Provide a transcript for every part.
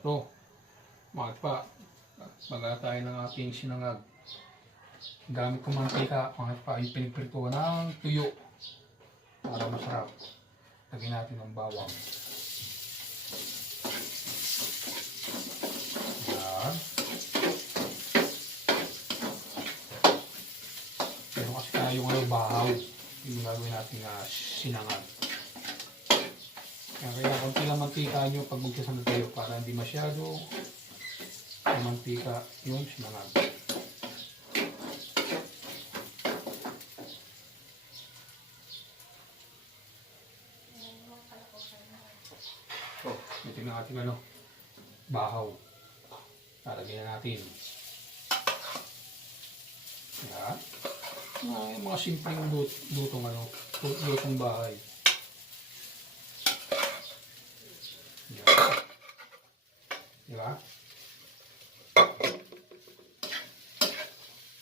Ito, mga pa, maga tayo ng ating sinangag. Gamit ko mantika, mga pa, yung pinagprituhan ng tuyo para masarap. Lagyan natin ng bawang. Yan. Pero kasi tayo ngayon bahaw, yung gagawin natin na sinangag. Kaya konti lang mantika nyo pag magsasangag kayo para hindi masyado mantika yung sinangag. So, ito na ating bahaw. Lalagyan na natin. Yan. Yung mga simpleng lutong bahay. Yan. Diba?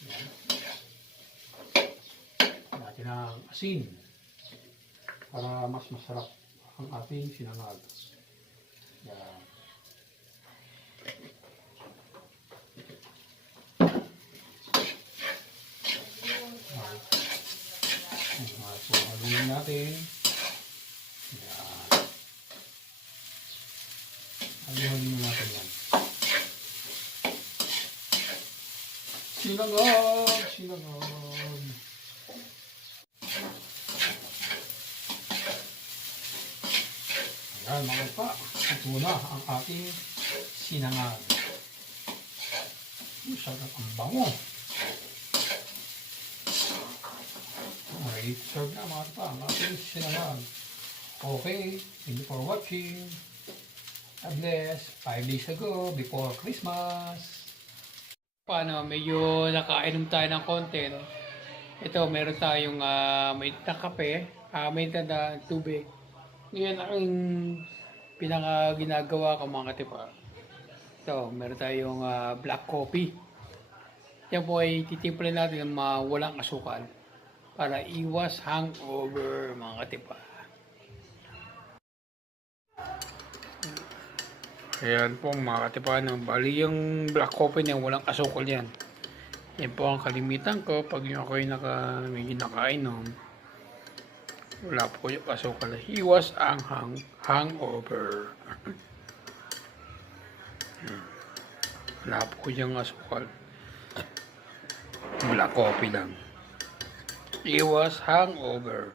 Yan. Natin ang asin para mas masarap ang ating sinangag. Yan. So, haluin natin. Yan. Haluin natin yan. Sinangag! Sinangag! Ayan mga pa, ito na ang ating sinangag. Sarap ang bango. Ready to serve na mga pa, ang ating sinangag. Okay, thank you for watching. God bless. 5 days ago, before Christmas. Paano, medyo nakainom tayo ng konti, no? Ito, meron tayong may kape, may tubig. Ngayon ang pinaka ginagawa ko mga katipa. Ito, meron tayong black coffee. Yan po ay titimpla natin ng walang asukal para iwas hangover mga katipa. Ayan po mga katipa, bali yung black coffee niya walang asukal yan. Yan po ang kalimitan ko pag yung ako'y medyo nakainom. Wala po yung asukal. Iwas ang hangover. Wala po yung asukal. Black coffee lang. Iwas hangover.